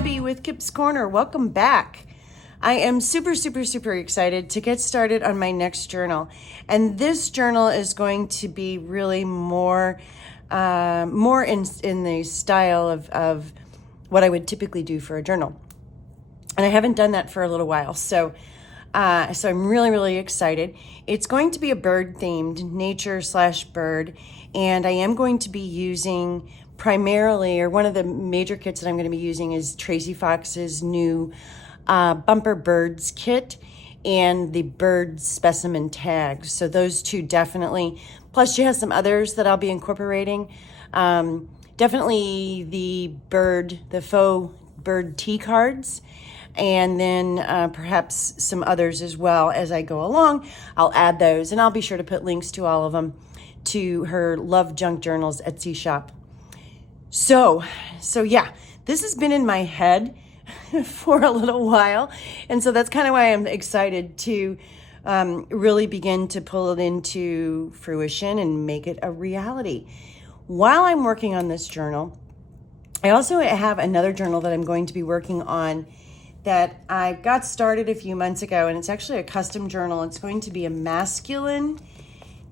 Debbie with Kip's Corner. Welcome back. I am super excited to get started on my next journal. And this journal is going to be really more in the style of what I would typically do for a journal. And I haven't done that for a little while. So I'm really excited. It's going to be a bird themed, nature/bird. And I am going to be using primarily, or one of the major kits that I'm going to be using is Tracy Fox's new Bumper Birds kit and the bird specimen tags. So those two definitely, plus she has some others that I'll be incorporating. Definitely the faux bird tea cards, and then perhaps some others as well as I go along. I'll add those, and I'll be sure to put links to all of them to her LoveJunkJournals Etsy shop. So yeah, this has been in my head for a little while. And so that's kind of why I'm excited to really begin to pull it into fruition and make it a reality. While I'm working on this journal, I also have another journal that I'm going to be working on that I got started a few months ago, and it's actually a custom journal. It's going to be a masculine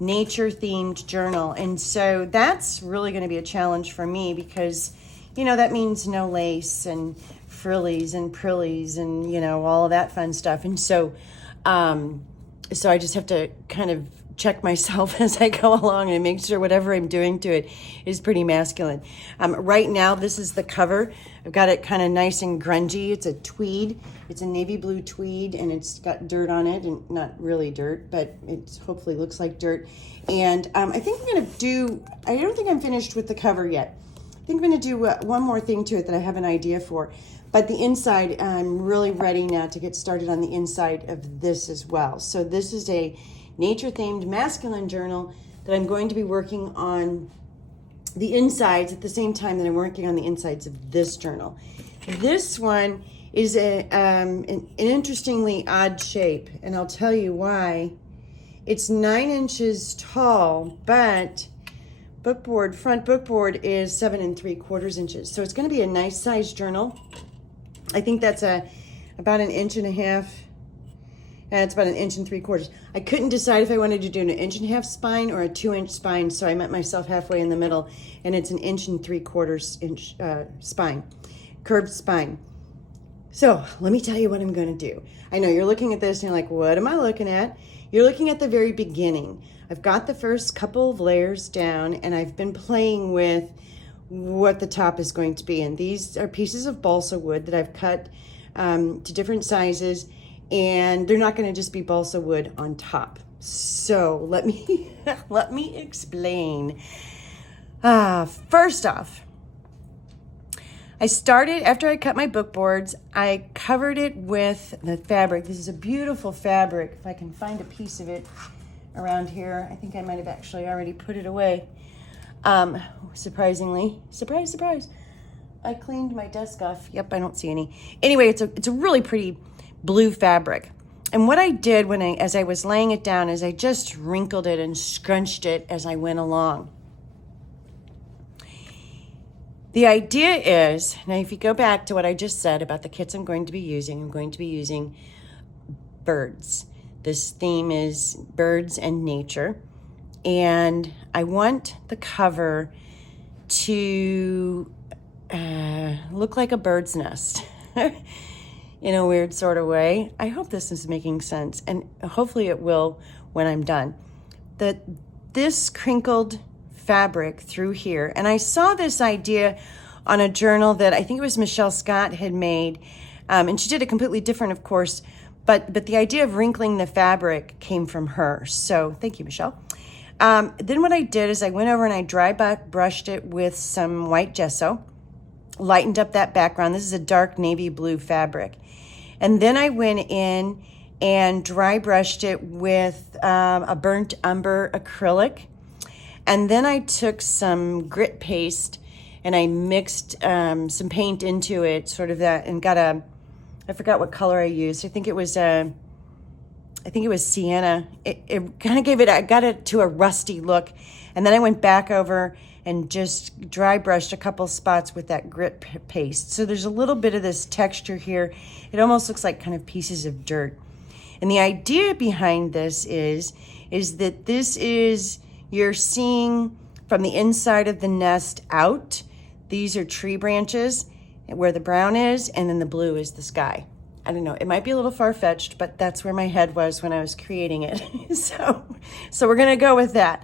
nature-themed journal. And so that's really going to be a challenge for me because, that means no lace and frillies and prillies and, all of that fun stuff. And so I just have to kind of check myself as I go along and make sure whatever I'm doing to it is pretty masculine. Right now, this is the cover. I've got it kind of nice and grungy. It's a tweed. It's a navy blue tweed, and it's got dirt on it, and not really dirt, but it hopefully looks like dirt. And I think I'm going to do, I don't think I'm finished with the cover yet. I think I'm going to do one more thing to it that I have an idea for. But the inside, I'm really ready now to get started on the inside of this as well. So this is a nature-themed masculine journal that I'm going to be working on the insides at the same time that I'm working on the insides of this journal. This one is an interestingly odd shape, and I'll tell you why. It's 9 inches tall, but front bookboard is 7 3/4 inches. So it's going to be a nice size journal. I think that's about 1.5 inches. And it's about 1 3/4 inches. I couldn't decide if I wanted to do an 1.5 inch spine or a 2-inch spine, so I met myself halfway in the middle, and it's 1 3/4 inch spine, curved spine. So let me tell you what I'm going to do. I know you're looking at this and you're like, what am I looking at? You're looking at the very beginning. I've got the first couple of layers down, and I've been playing with what the top is going to be. And these are pieces of balsa wood that I've cut to different sizes, and they're not going to just be balsa wood on top. So let me explain. First off, I started, after I cut my book boards, I covered it with the fabric. This is a beautiful fabric. If I can find a piece of it around here, I think I might have actually already put it away. Surprisingly, surprise, I cleaned my desk off. Yep, I don't see any. Anyway, it's a really pretty blue fabric. And what I did as I was laying it down is I just wrinkled it and scrunched it as I went along. The idea is, now if you go back to what I just said about the kits I'm going to be using birds. This theme is birds and nature. And I want the cover to look like a bird's nest in a weird sort of way. I hope this is making sense, and hopefully it will when I'm done. This crinkled fabric through here, and I saw this idea on a journal that I think it was Michelle Scott had made, and she did it completely different, of course, but the idea of wrinkling the fabric came from her. So thank you, Michelle. Then what I did is I went over and I dry brushed it with some white gesso, lightened up that background. This is a dark navy blue fabric. And then I went in and dry brushed it with a burnt umber acrylic. And then I took some grit paste and I mixed some paint into it, sort of that, and got I forgot what color I used. I think it was sienna. It kind of I got it to a rusty look. And then I went back over and just dry brushed a couple spots with that grit paste. So there's a little bit of this texture here. It almost looks like kind of pieces of dirt. And the idea behind this is that this is, you're seeing from the inside of the nest out. These are tree branches where the brown is, and then the blue is the sky. I don't know, it might be a little far-fetched, but that's where my head was when I was creating it. so we're gonna go with that.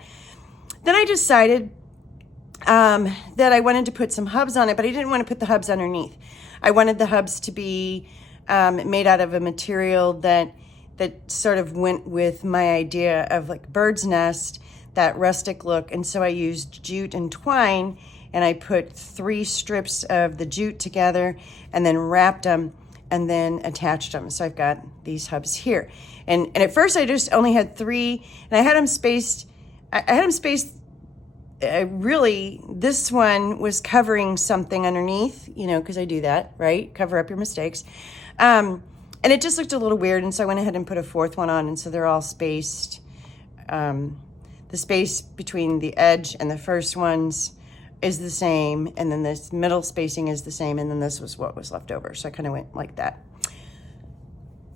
Then I decided that I wanted to put some hubs on it, but I didn't want to put the hubs underneath. I wanted the hubs to be made out of a material that sort of went with my idea of like bird's nest, that rustic look. And so I used jute and twine, and I put 3 strips of the jute together and then wrapped them and then attached them. So I've got these hubs here. And at first I just only had 3, and I had them spaced. Really, this one was covering something underneath, you know, because I do that, right? Cover up your mistakes. And it just looked a little weird, and so I went ahead and put a 4th one on, and so they're all spaced. The space between the edge and the first ones is the same, and then this middle spacing is the same, and then this was what was left over. So I kind of went like that.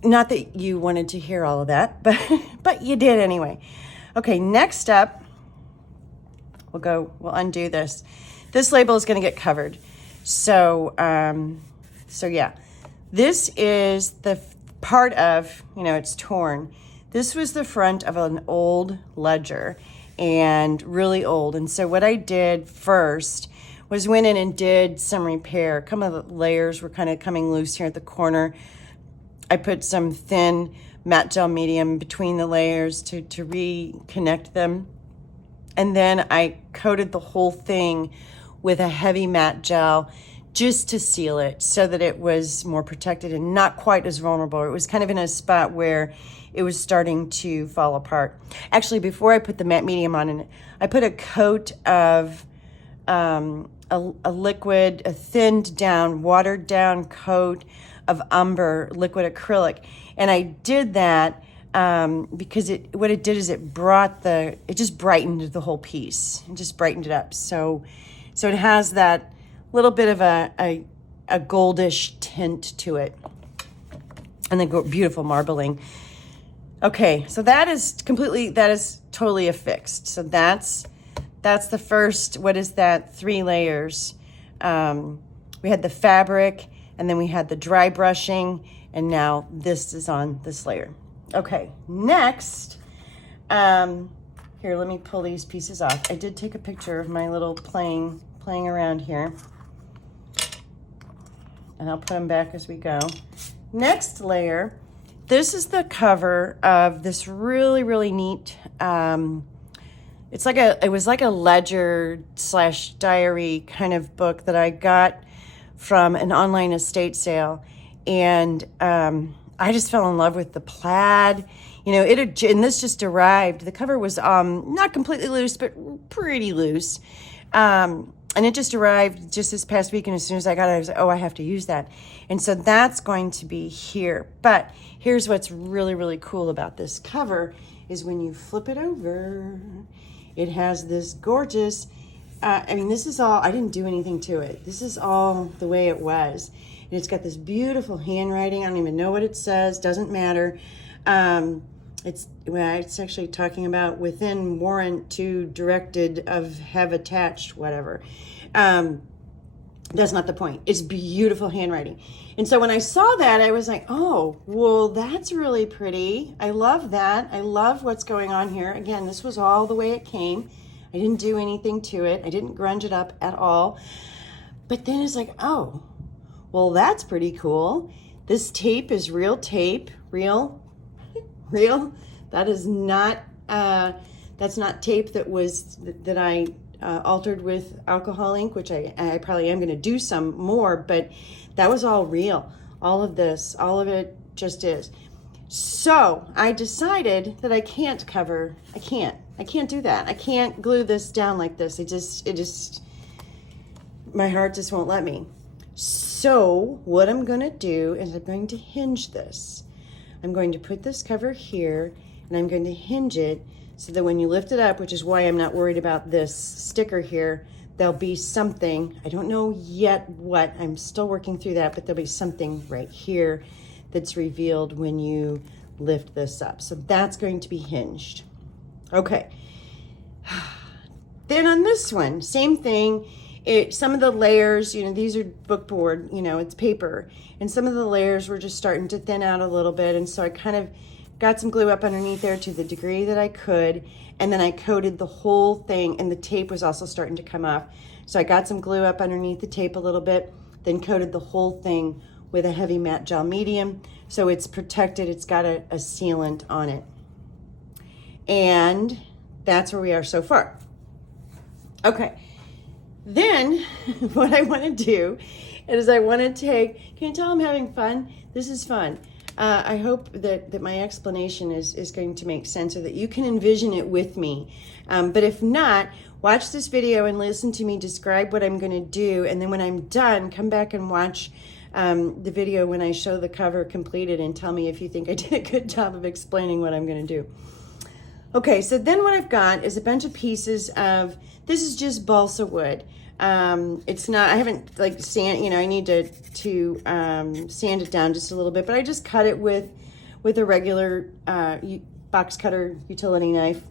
Not that you wanted to hear all of that, but you did anyway. Okay, next up, we'll undo this. This label is going to get covered. So yeah, this is the part of, you know, it's torn. This was the front of an old ledger, and really old. And so what I did first was went in and did some repair. Some of the layers were kind of coming loose here at the corner. I put some thin matte gel medium between the layers to reconnect them. And then I coated the whole thing with a heavy matte gel just to seal it so that it was more protected and not quite as vulnerable. It was kind of in a spot where it was starting to fall apart. Actually, before I put the matte medium on it, I put a coat of a liquid, a thinned down, watered down coat of umber liquid acrylic. And I did that because what it did is it just brightened the whole piece. It just brightened it up. So it has that little bit of a goldish tint to it, and then beautiful marbling. Okay, so that is totally affixed. So that's the first, what is that, 3 layers. We had the fabric, and then we had the dry brushing, and now this is on this layer. Okay, next, here, let me pull these pieces off. I did take a picture of my little playing around here, and I'll put them back as we go. Next layer, this is the cover of this really, really neat, it was like a ledger / diary kind of book that I got from an online estate sale. And I just fell in love with the plaid. You know, and this just arrived. The cover was not completely loose, but pretty loose. And it just arrived just this past week, and as soon as I got it, I was like, oh, I have to use that. And so that's going to be here. But here's what's really, really cool about this cover is when you flip it over, it has this gorgeous, this is all, I didn't do anything to it. This is all the way it was. And it's got this beautiful handwriting. I don't even know what it says, doesn't matter. It's actually talking about within warrant to directed of have attached, whatever. That's not the point. It's beautiful handwriting. And so when I saw that, I was like, oh, well, that's really pretty. I love that. I love what's going on here. Again, this was all the way it came. I didn't do anything to it. I didn't grunge it up at all. But then it's like, oh, well, that's pretty cool. This tape is real tape. Real. That is not, that's not tape that I altered with alcohol ink, which I probably am going to do some more, but that was all real. All of it just is. So I decided that I can't do that. I can't glue this down like this. My heart just won't let me. So what I'm going to do is I'm going to hinge this. I'm going to put this cover here, and I'm going to hinge it so that when you lift it up, which is why I'm not worried about this sticker here, there'll be something, I don't know yet what, I'm still working through that, but there'll be something right here that's revealed when you lift this up. So that's going to be hinged. Okay. Then on this one, same thing. Some of the layers, you know, these are book board, you know, it's paper. And some of the layers were just starting to thin out a little bit. And so I kind of got some glue up underneath there to the degree that I could. And then I coated the whole thing, and the tape was also starting to come off. So I got some glue up underneath the tape a little bit, then coated the whole thing with a heavy matte gel medium. So it's protected, it's got a sealant on it. And that's where we are so far. Okay, then what I want to do is I want to take, can you tell I'm having fun? This is fun. I hope that my explanation is going to make sense, or that you can envision it with me. But if not, watch this video and listen to me describe what I'm going to do. And then when I'm done, come back and watch the video when I show the cover completed, and tell me if you think I did a good job of explaining what I'm going to do. Okay, so then what I've got is a bunch of pieces of, this is just balsa wood. It's not, I haven't like sand, you know, I need to sand it down just a little bit, but I just cut it with a regular box cutter utility knife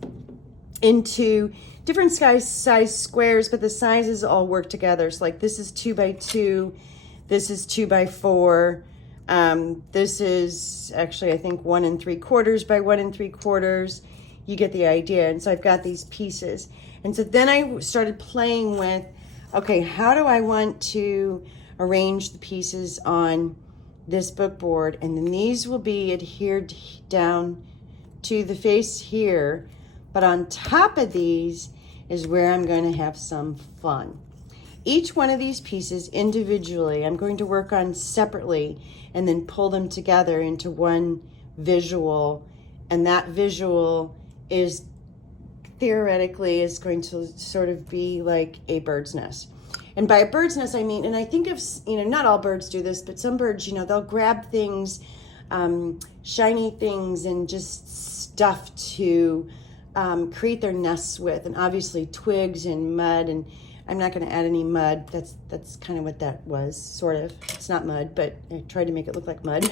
into different size squares, but the sizes all work together. So like this is 2 by 2, this is 2 by 4. This is actually, I think 1 3/4 by 1 3/4. You get the idea. And so I've got these pieces. And so then I started playing with, okay, how do I want to arrange the pieces on this book board? And then these will be adhered down to the face here. But on top of these is where I'm going to have some fun. Each one of these pieces individually, I'm going to work on separately and then pull them together into one visual. And that visual is theoretically is going to sort of be like a bird's nest. And by a bird's nest, I mean, and I think of, you know, not all birds do this, but some birds, you know, they'll grab things, shiny things, and just stuff to create their nests with. And obviously twigs and mud, and I'm not going to add any mud. That's kind of what that was, sort of. It's not mud, but I tried to make it look like mud.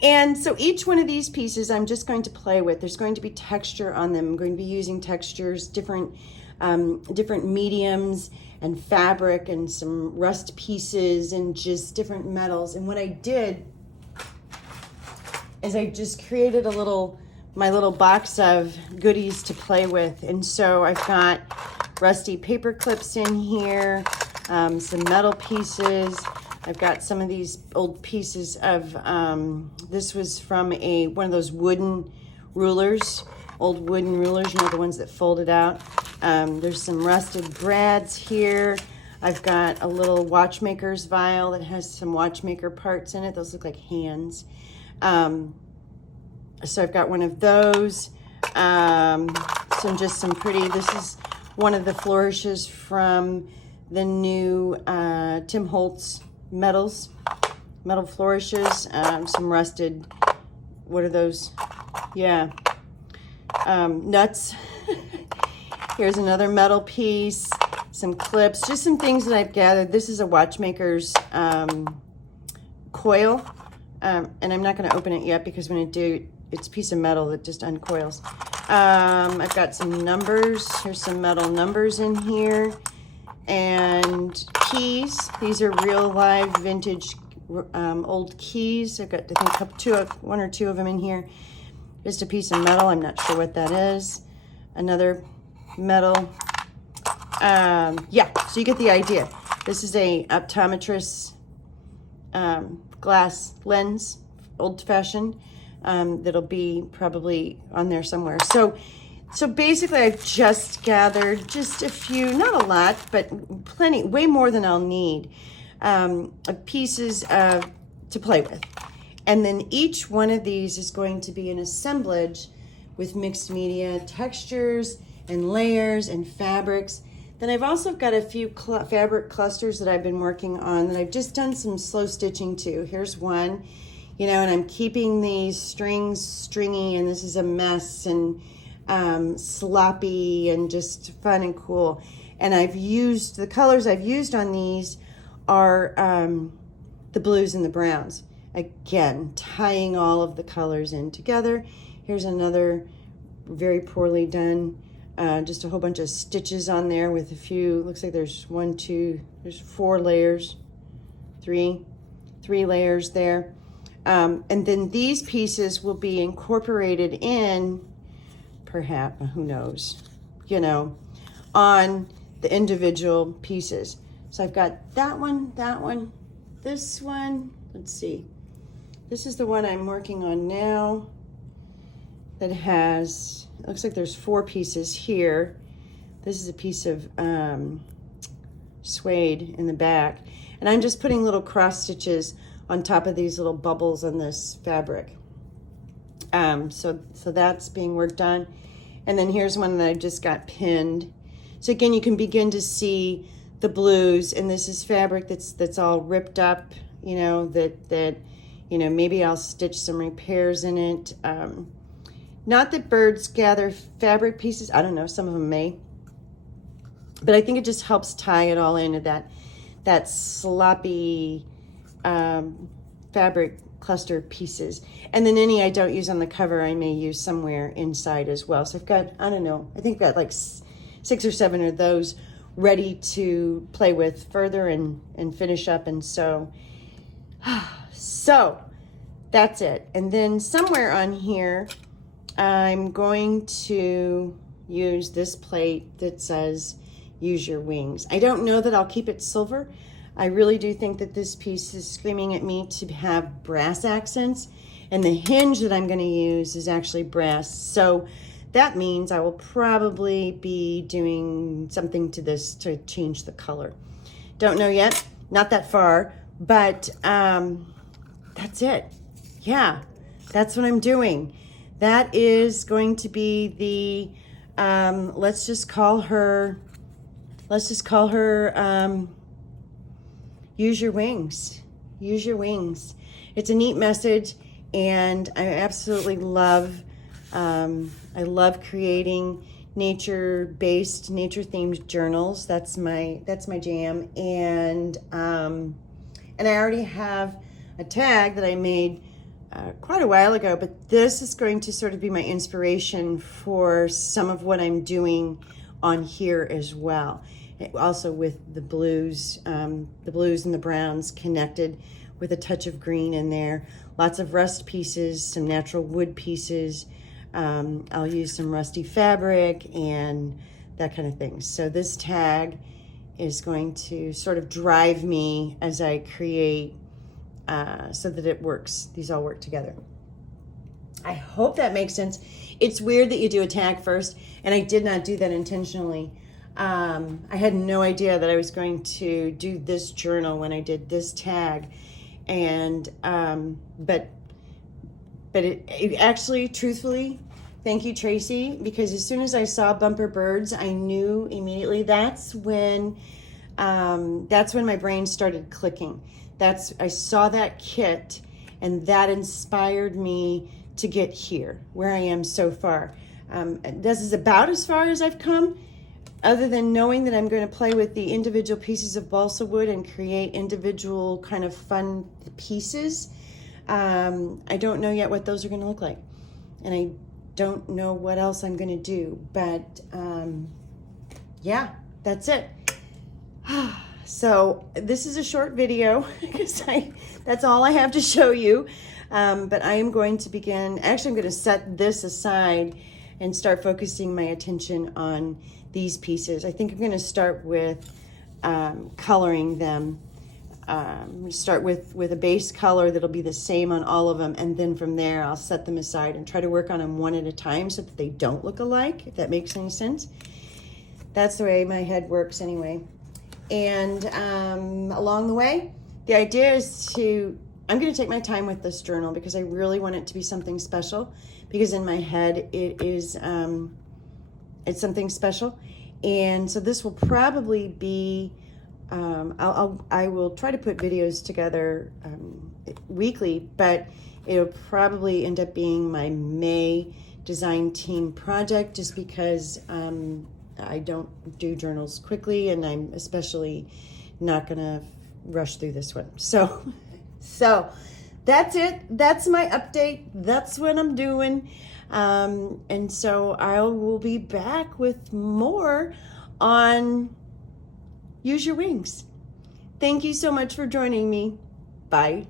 And so each one of these pieces I'm just going to play with. There's going to be texture on them. I'm going to be using textures, different mediums and fabric, and some rust pieces, and just different metals. And what I did is I just created my little box of goodies to play with. And so I've got rusty paper clips in here, some metal pieces. I've got some of these old pieces of, this was from one of those wooden rulers, old wooden rulers, you know, the ones that folded out. There's some rusted brads here. I've got a little watchmaker's vial that has some watchmaker parts in it. Those look like hands. So I've got one of those. Some pretty, this is one of the flourishes from the new Tim Holtz metal flourishes. Some rusted, what are those? Yeah, nuts. Here's another metal piece, some clips, just some things that I've gathered. This is a watchmaker's coil, and I'm not going to open it yet because when I do, it's a piece of metal that just uncoils. I've got some numbers. Here's some metal numbers in here. And keys. These are real live vintage old keys. I've got, I think, one or two of them in here. Just a piece of metal. I'm not sure what that is. Another metal. Yeah, so you get the idea. This is a optometrist glass lens, old-fashioned. That'll be probably on there somewhere. So basically I've just gathered just a few, not a lot, but plenty, way more than I'll need, of pieces to play with. And then each one of these is going to be an assemblage with mixed media textures and layers and fabrics. Then I've also got a few fabric clusters that I've been working on that I've just done some slow stitching to. Here's one, you know, and I'm keeping these strings stringy, and this is a mess, and sloppy and just fun and cool. And the colors I've used on these are the blues and the browns. Again, tying all of the colors in together. Here's another very poorly done, just a whole bunch of stitches on there with a few, looks like there's there's 4 layers, three layers there. And then these pieces will be incorporated in, perhaps, who knows, you know, on the individual pieces. So I've got that one, this one, let's see. This is the one I'm working on now that has, it looks like there's 4 pieces here. This is a piece of suede in the back. And I'm just putting little cross stitches on top of these little bubbles on this fabric. So that's being worked on. And then here's one that I just got pinned. So again, you can begin to see the blues, and this is fabric that's all ripped up, you know, that you know, maybe I'll stitch some repairs in it. Not that birds gather fabric pieces, I don't know, some of them may, but I think it just helps tie it all into that sloppy fabric cluster pieces. And then any I don't use on the cover, I may use somewhere inside as well. So I've got, I don't know, I think I've got like 6 or 7 of those ready to play with further and finish up and sew. So that's it. And then somewhere on here, I'm going to use this plate that says, use your wings. I don't know that I'll keep it silver. I really do think that this piece is screaming at me to have brass accents, and the hinge that I'm going to use is actually brass. So that means I will probably be doing something to this to change the color. Don't know yet, not that far, but that's it. Yeah, that's what I'm doing. That is going to be the, let's just call her, use your wings. Use your wings. It's a neat message, and I absolutely love, I love creating nature-based, nature-themed journals. That's my jam. And I already have a tag that I made quite a while ago, but this is going to sort of be my inspiration for some of what I'm doing on here as well. Also with the blues and the browns connected with a touch of green in there. Lots of rust pieces, some natural wood pieces. I'll use some rusty fabric and that kind of thing. So this tag is going to sort of drive me as I create so that it works. These all work together. I hope that makes sense. It's weird that you do a tag first, and I did not do that intentionally. I had no idea that I was going to do this journal when I did this tag, and but it actually, truthfully, thank you, Tracy, because as soon as I saw bumper birds, I knew immediately that's when my brain started clicking. I saw that kit, and that inspired me to get here, where I am so far. This is about as far as I've come, other than knowing that I'm going to play with the individual pieces of balsa wood and create individual kind of fun pieces. I don't know yet what those are going to look like, and I don't know what else I'm going to do, but yeah, that's it. So this is a short video because that's all I have to show you. But I am going to begin, actually I'm going to set this aside and start focusing my attention on these pieces. I think I'm going to start with coloring them. Start with a base color that'll be the same on all of them, and then from there I'll set them aside and try to work on them one at a time so that they don't look alike, if that makes any sense. That's the way my head works anyway. And along the way, the idea is I'm going to take my time with this journal because I really want it to be something special, because in my head it is it's something special. And so this will probably be I will try to put videos together weekly, but it'll probably end up being my May Design Team project, just because I don't do journals quickly, and I'm especially not gonna rush through this one. So that's it. That's my update. That's what I'm doing. And so I will be back with more on Use Your Wings. Thank you so much for joining me. Bye.